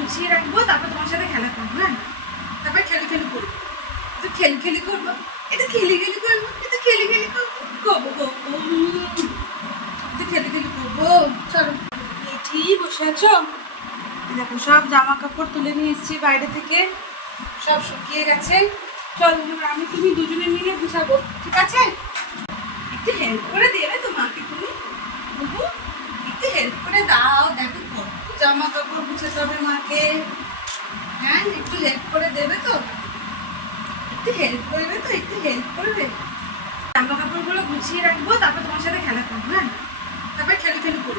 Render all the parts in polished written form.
গুছিয়ে রাখবো, তারপর তোমার সাথে খেলা করবো। হ্যাঁ, তারপর খেলি করবো, তো খেলি করবো, এটা খেলি করবো, এটা খেলি করবো, খেলি করবো। চলো, ঠিক বসে আছো? দেখো সব জামা কাপড় তুলে নিয়ে এসেছি বাইরে থেকে, সব শুকিয়ে গেছে। চল আমি তুমি দুজনে মিলে গুছাবো, ঠিক আছে? একটু হেল্প করে দেবে তো মাকে তুমি? বুবু একটু হেল্প করে দাও, দেখো কত জামা কাপড় গুছাতে হবে মাকে। হ্যাঁ, একটু হেল্প করে দেবে তো? একটু হেল্প করবে তো? একটু হেল্প করবে? জামা কাপড়গুলো গুছিয়ে রাখবো, তারপর তোমার সাথে খেলা করবো। হ্যাঁ, তারপর খেলি করবো,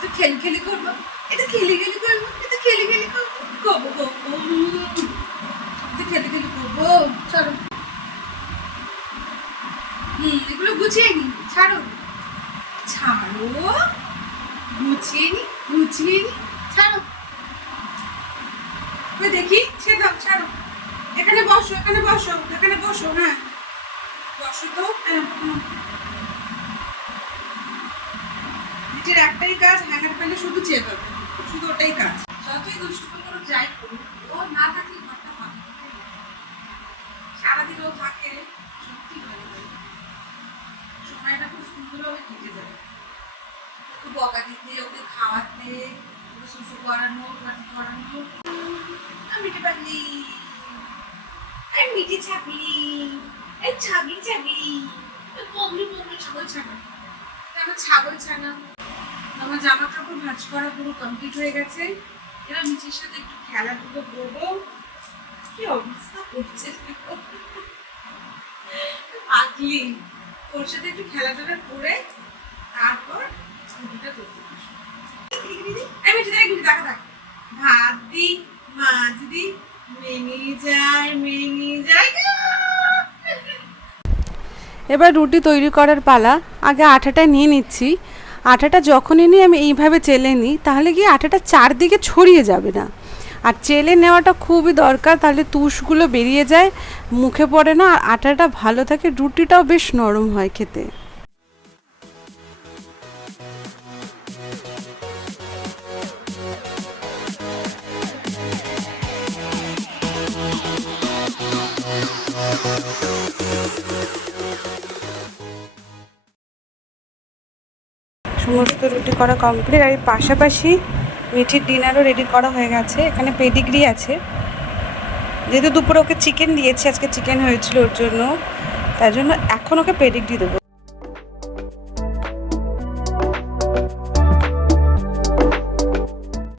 তো খেলি করবো, এটা খেলি করবো, এটা খেলি করবো, তো খেলি করবো। চলো, এগুলো গুছিয়ে নি, ছাড়ো গুছিয়ে নি, ছাড়ো। ওই দেখি, ছেড়ে দাও, ছাড়ো। এখানে বসো। হ্যাঁ, বসো তো। নিজের একটাই কাজ, হ্যাঙ্গার পেলে শুধু চেয়ে পাবে, শুধু ওটাই কাজ। যতই দুষ্টুমি করুক, যাই করুক, ও না থাকলে ঘরটা ফাঁকা। সারাদিন ও থাকে, সত্যি ভালো লাগে, সময়টা খুব সুন্দরভাবে কেটে যায়। একটু বকা দিতে, ওকে খাওয়াতে, ওকে শুশু করানো, পাটি করানো। মিঠে পাগলি, মিঠে ছাগলি, ছাগলি, পগলি ছাগল ছানা। আমার জামা কাপড় ভাঁজ করা পুরো কমপ্লিট হয়ে গেছে। এবার মিঠির সাথে একটু খেলাধুলো করবো। কি অবস্থা করছে পাগলি, ওর সাথে একটু খেলাধুলা করে তারপর ছুটিটা করতে দেখা ভাত দি, মাছ দি, মেনি যায়। এবার রুটি তৈরি করার পালা। আগে আটাটা নিয়ে নিচ্ছি। আটাটা যখনই নিই আমি এইভাবে চেলে নিই, তাহলে গিয়ে আটাটা চারদিকে ছড়িয়ে যাবে না। আর চেলে নেওয়াটা খুবই দরকার, তাহলে তুষগুলো বেরিয়ে যায়, মুখে পড়ে না, আর আটাটা ভালো থাকে, রুটিটাও বেশ নরম হয় খেতে। সমস্ত রুটি করা কমপ্লিট। আর এর পাশাপাশি মিঠির ডিনারও রেডি করা হয়ে গেছে। এখানে পেডিগ্রি আছে, যেহেতু দুপুরে ওকে চিকেন দিয়েছি, আজকে চিকেন হয়েছিল ওর জন্য, তাই জন্য এখন ওকে পেডিগ্রি দেবো।